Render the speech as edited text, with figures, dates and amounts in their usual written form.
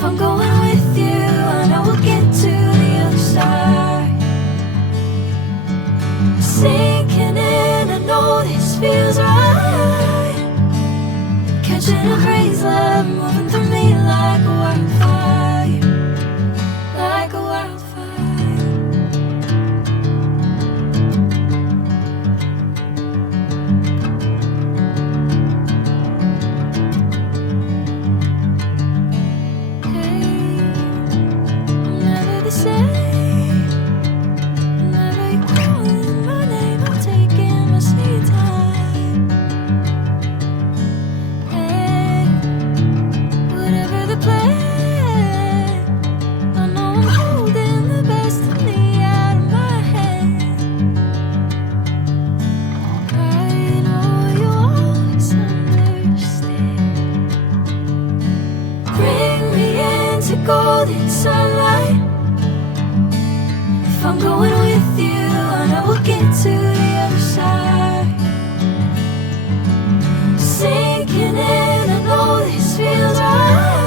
If I'm going with you, I know we'll get to the other side. Sinking in, I know this feels right. Catching a breeze, love moving through me like a wildfire, like a wildfire. Golden sunlight. If I'm going with you, I know we'll get to the other side. Sinking in, I know this feels right.